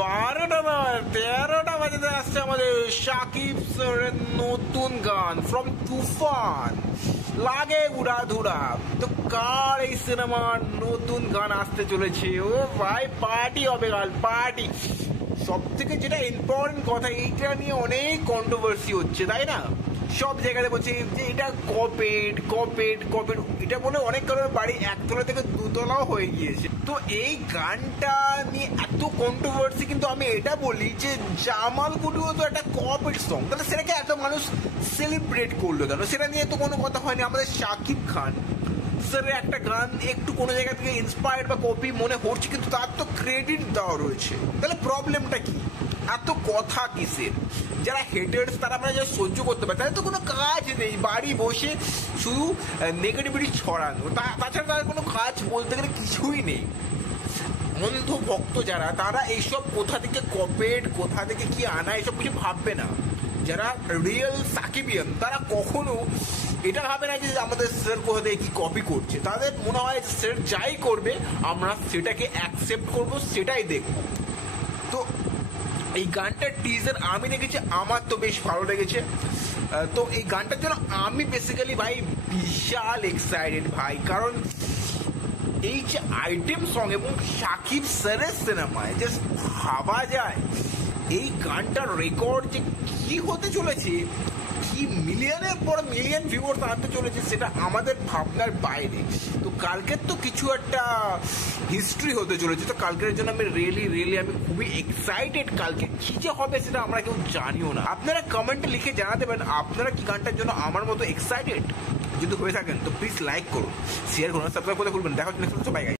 12টা নয় 13টা বাজে আসছে আমাদের শাকিব স্যারের নতুন গান ফ্রম তুফান লাগে উড়াধুরা। তো কার এই সিনেমার নতুন গান আসতে চলেছে? ও ভাই পার্টি হবে কাল, পার্টি। সব থেকে যেটা ইম্পর্টেন্ট কথা, এইটা নিয়ে অনেক কন্ট্রোভার্সি হচ্ছে, তাই না? সব জায়গায় বলছে যে এটা কপেড কপেড কপেড, এটা বলে অনেক কারণে বাড়ি একতলা থেকে দুতলাও হয়ে গিয়েছে। তো এই গানটা নিয়ে এত কন্ট্রোভার্সি, কিন্তু আমি এটা বলি যে জামাল কুটুও তো একটা কপেড সং, তাহলে সেটাকে এত মানুষ সেলিব্রেট করলো কেন? সেটা নিয়ে তো কোনো কথা হয়নি। আমাদের শাকিব খান স্যারের একটা গান একটু কোনো জায়গা থেকে ইন্সপায়ার্ড বা কপি মনে হচ্ছে, কিন্তু তার তো ক্রেডিট দেওয়া রয়েছে। তাহলে প্রবলেমটা কি? এত কথা কিসের? যারা হেটার্স তারা আমরা যা সহ্য করতে পারে, তাদের তো কোনো কাজ নেই, বাড়ি বসে শুধু নেগেটিভিটি ছড়ানো, তাছাড়া তাদের কোনো কাজ বলতে গেলে কিছুই নেই। অন্ধ ভক্ত যারা, তারা এইসব কোথা থেকে কপেড, কোথা থেকে কি আনা, এসব কিছু ভাববে না। যারা রিয়েল সাকিবিয়ান তারা কখনো এটা ভাবে না যে আমাদের স্যার কোথা থেকে কি কপি করছে। তাদের মনে হয় স্যার যাই করবে আমরা সেটাকে অ্যাকসেপ্ট করব, সেটাই দেখব। তো এই গানটার টিজার আমি দেখেছি, আমার তো বেশ ভালো লেগেছে। তো এই গানটার জন্য আমি বেসিক্যালি ভাই বিশাল এক্সাইটেড ভাই, কারণ এই যে আইটেম সং এবং শাকিব স্যারের সিনেমায় জাস্ট ভাবা যায় এই গানটার রেকর্ড যে কি হতে চলেছে, কি মিলিয়নের পর মিলিয়ন ভিউয়ার্স আনতে চলেছে, সেটা আমাদের ভাবনার বাইরে। তো কালকের তো কিছু একটা হিস্ট্রি হতে চলেছে। তো কালকের জন্য আমি রিয়েলি আমি খুবই এক্সাইটেড। কালকে কি যে হবে সেটা আমরা কেউ জানিও না। আপনারা কমেন্টে লিখে জানাতে পারেন আপনারা কি গানটার জন্য আমার মতো এক্সাইটেড। যদি হয়ে থাকেন তো প্লিজ লাইক করুন, শেয়ার করুন, সাবস্ক্রাইব করে খুলবেন। দেখা হচ্ছে নেক্সট। বাই।